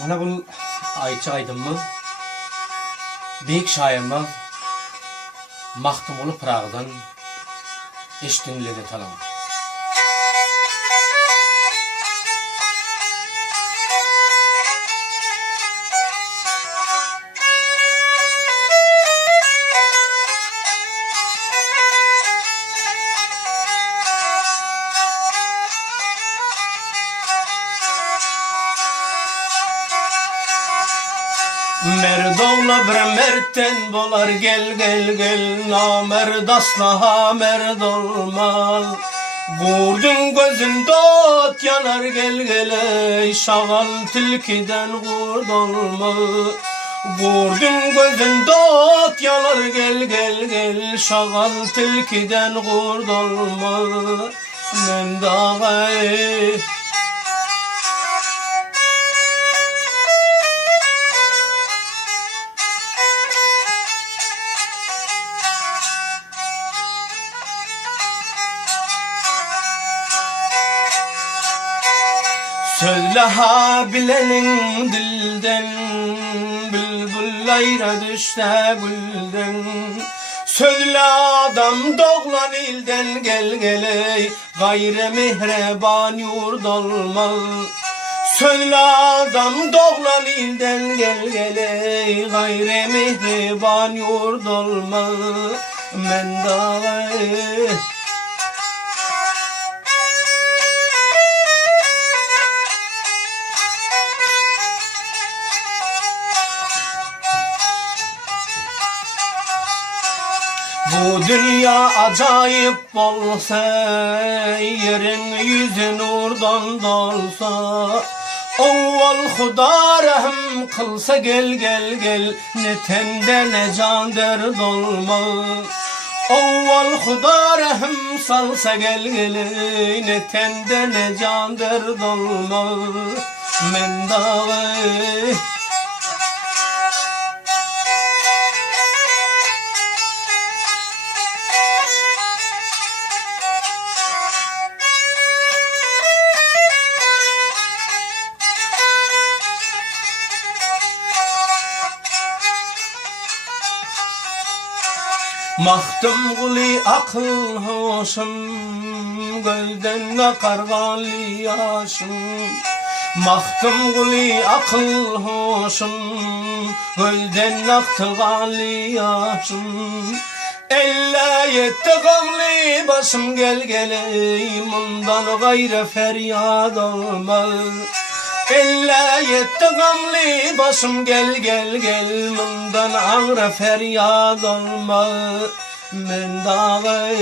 Mana bul Ayça Aydınmı, büyük şairimiz Mahtumulu Pırağı'dan eşitliğini talam. Merdovla bir mertten bolar gel gel gel, namerd asla merd olmaz. Gurdun gözünde ot yanar gel gel, ey şagal tilkiden gurd olmaz. Gurdun gözünde ot yanar gel gel gel, şagal tilkiden gurd olmaz. Men dağı Söyle ha bilenin dilden, bülbül ayra düşte gülden. Söyle adam doğlan ilden gel gele, gayre mihreban yurd olmaz. Söyle adam doğlan ilden gel gele, gayre mihreban yurd olmaz. Men dağı Bu dünya acayip olsa, yerin yüzü nurdan dolsa. Ovval Huda rahm kılsa gel gel gel, ne tende ne can derd olmaz. Ovval Huda rahm salsa gel gel, ne tende ne can derd olmaz. Men dağı Mahtum guli akıl hoşum, gölden akar gali yaşım. Mahtum guli akıl hoşum, gölden aktı gali yaşım. Elle yetti gavli başım gel geleyim, ondan gayrı feryat olmaz. Elle yetti gamli başım gel gel gel, bundan ağrı feryat olmaz. Men dağı